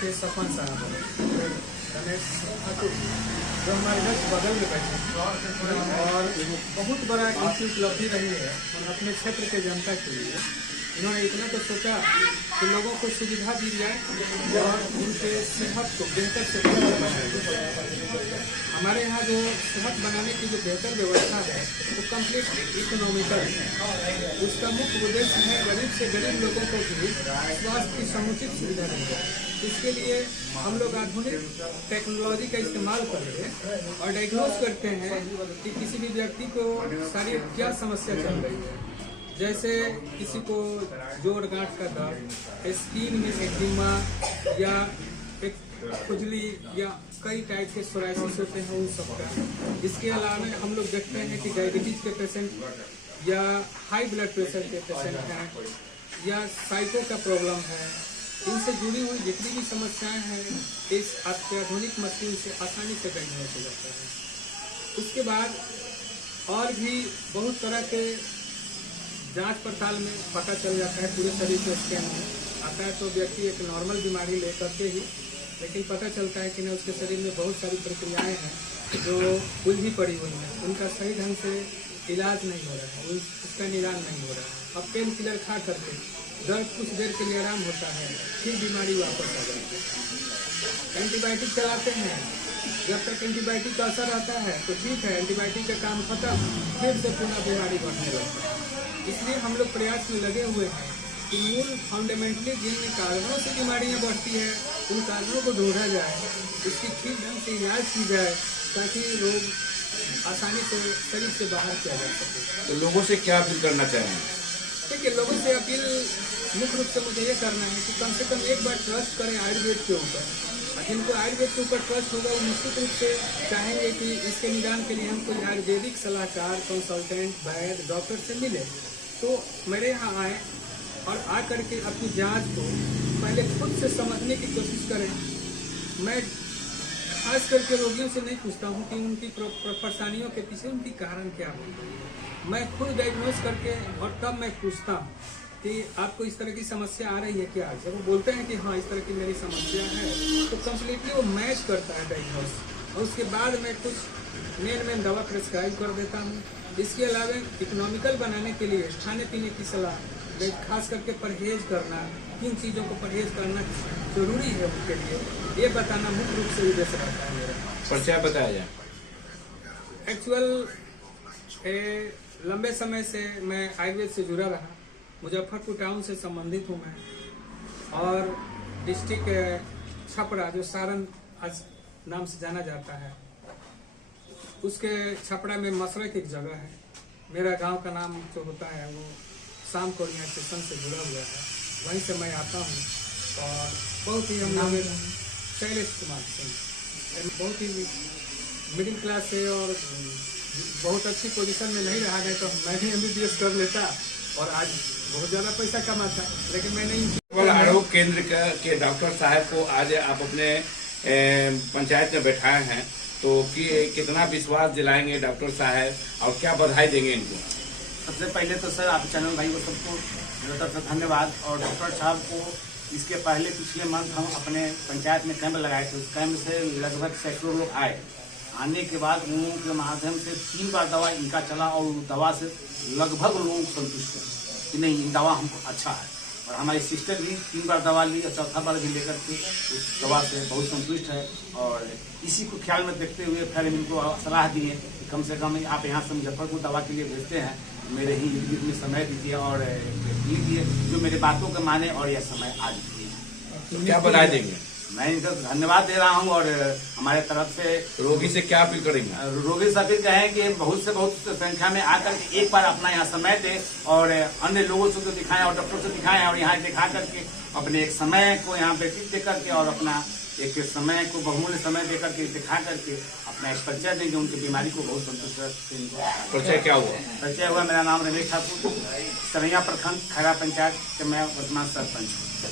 के सरपंच साहब रमेश ठाकुर जो हमारे घर बगल में बैठे और बहुत बड़ा इनकी उपलब्धि रही है अपने क्षेत्र के जनता के लिए। इन्होंने इतना तो सोचा कि लोगों को सुविधा दी जाए और उनके सेहत को बेहतर से बेहतर बनाया। हमारे यहाँ जो सेहत बनाने की जो बेहतर व्यवस्था है वो कम्प्लीट इकोनॉमिकल है। उसका मुख्य उद्देश्य है गरीब से गरीब लोगों को भी स्वास्थ्य की समुचित सुविधा दी जाए। इसके लिए हम लोग आधुनिक टेक्नोलॉजी का इस्तेमाल करके और डायग्नोज करते हैं कि किसी भी व्यक्ति को शारीरिक क्या समस्या चल रही है। जैसे किसी को जोड़ गांठ का दर्द, स्किन में एक्जिमा या एक खुजली या कई टाइप के सोराइसिस होते हैं उन सबका। इसके अलावा हम लोग देखते हैं कि डायबिटीज के पेशेंट या हाई ब्लड प्रेशर के पेशेंट हैं या साइको का प्रॉब्लम है, इनसे जुड़ी हुई जितनी भी समस्याएं हैं इस अत्याधुनिक मशीन से आसानी से डायग्नोज हो जाता है। उसके बाद और भी बहुत तरह के जांच पड़ताल में पता चल जाता है। पूरे शरीर के स्कैन में आता है तो व्यक्ति एक नॉर्मल बीमारी लेकर के ही, लेकिन पता चलता है कि न उसके शरीर में बहुत सारी प्रक्रियाएं हैं जो उलझी पड़ी हुई हैं, उनका सही ढंग से इलाज नहीं हो रहा है, उसका निदान नहीं हो रहा है। अब पेन किलर खा करके दर्द कुछ देर के लिए आराम होता है, फिर बीमारी वापस आ जाती है। एंटीबायोटिक चलाते हैं, जब तक एंटीबायोटिक का असर आता है तो ठीक है, एंटीबायोटिक का काम खत्म, फिर से पुनः बीमारी बढ़ने लगती है। इसलिए हम लोग प्रयास में लगे हुए हैं कि मूल फंडामेंटली जिन कारणों से बीमारियां बढ़ती है उन कारणों को ढूंढा जाए, उसकी ठीक ढंग से इलाज की जाए ताकि लोग आसानी से शरीर से बाहर किया जा सके। तो लोगों से क्या अपील करना चाहेंगे? देखिए, लोगों से अपील मुख्य रूप से मुझे ये करना है कि कम से कम एक बार ट्रस्ट करें आयुर्वेद के ऊपर। जिनको आयुर्वेद के ऊपर ट्रस्ट होगा वो निश्चित रूप से चाहेंगे कि इसके निदान के लिए हम कोई आयुर्वेदिक सलाहकार, कंसल्टेंट, वैद्य, डॉक्टर से मिले तो मेरे यहाँ आए और आकर के अपनी जांच को पहले खुद से समझने की कोशिश करें। मैं खास करके रोगियों से नहीं पूछता हूँ कि उनकी परेशानियों के पीछे उनकी कारण क्या हो, मैं खुद डायग्नोज करके और तब मैं पूछता हूँ कि आपको इस तरह की समस्या आ रही है क्या। जब वो बोलते हैं कि हाँ इस तरह की मेरी समस्या है तो कम्प्लीटली वो मैच करता है डायग्नोज, और उसके बाद मैं कुछ मेन दवा प्रिस्क्राइब कर देता हूँ। इसके अलावा इकोनॉमिकल बनाने के लिए खाने पीने की सलाह, खास करके परहेज करना, किन चीज़ों को परहेज करना जरूरी है उनके लिए, ये बताना मुख्य रूप से उद्देश्य रहता है मेरा। परिचय बताया जाए। एक्चुअल लंबे समय से मैं आयुर्वेद से जुड़ा रहा, मुजफ्फरपुर टाउन से संबंधित हूँ मैं, और डिस्ट्रिक्ट छपरा जो सारण आज नाम से जाना जाता है, उसके छपरा में मसरक एक जगह है। मेरा गांव का नाम जो होता है वो शाम कोरिया स्टेशन से जुड़ा हुआ है, वहीं से मैं आता हूँ। और बहुत ही हम लोग शैलेश कुमार सिंह, बहुत ही मिडिल क्लास से और बहुत अच्छी पोजीशन में नहीं रहा, नहीं तो मैं भी MBBS कर लेता और आज बहुत ज़्यादा पैसा कमाता, लेकिन मैं नहीं। आरोग्य केंद्र के डॉक्टर साहब को आज आप अपने पंचायत में बैठाए हैं, तो कितना विश्वास दिलाएंगे डॉक्टर साहब और क्या बधाई देंगे इनको? सबसे पहले तो सर आप चैनल भाई को सबको मेरी तरफ से धन्यवाद। और डॉक्टर साहब को इसके पहले पिछले मंथ हम अपने पंचायत में कैंप लगाए थे, उस कैंप से लगभग सैकड़ों लोग आए। आने के बाद उन के माध्यम से 3 बार दवा इनका चला और दवा से लगभग लोग संतुष्ट हैं कि नहीं इन दवा हमको अच्छा है। और हमारी सिस्टर भी 3 बार दवा ली और चौथा बार भी लेकर के उस दवा से बहुत संतुष्ट है। और इसी को ख्याल में देखते हुए फिर इनको सलाह दिए कि कम से कम आप यहाँ से मुजफ्फरपुर दवा के लिए भेजते हैं, मेरे ही इर्द में समय दीजिए और लीजिए जो मेरे बातों के माने और यह समय आज दीजिए। तो क्या बधाई देंगे? मैं इनको धन्यवाद दे रहा हूं। और हमारे तरफ से रोगी से क्या अपील करेंगे? रोगी से अपील कहें कि बहुत से बहुत संख्या में आकर के एक बार अपना यहाँ समय दे और अन्य लोगों से तो दिखाएं और डॉक्टर से दिखाएं और यहाँ दिखा करके अपने एक समय को यहाँ व्यतीत दे करके और अपना एक समय को बहुमूल्य समय दे करके दिखा करके अपना एक परिचय देंगे, उनकी बीमारी को बहुत संतुष्ट। परिचय क्या हुआ? परिचय हुआ, मेरा नाम रमेश ठाकुर, सरैया प्रखंड खैरा पंचायत के मैं वर्तमान सरपंच।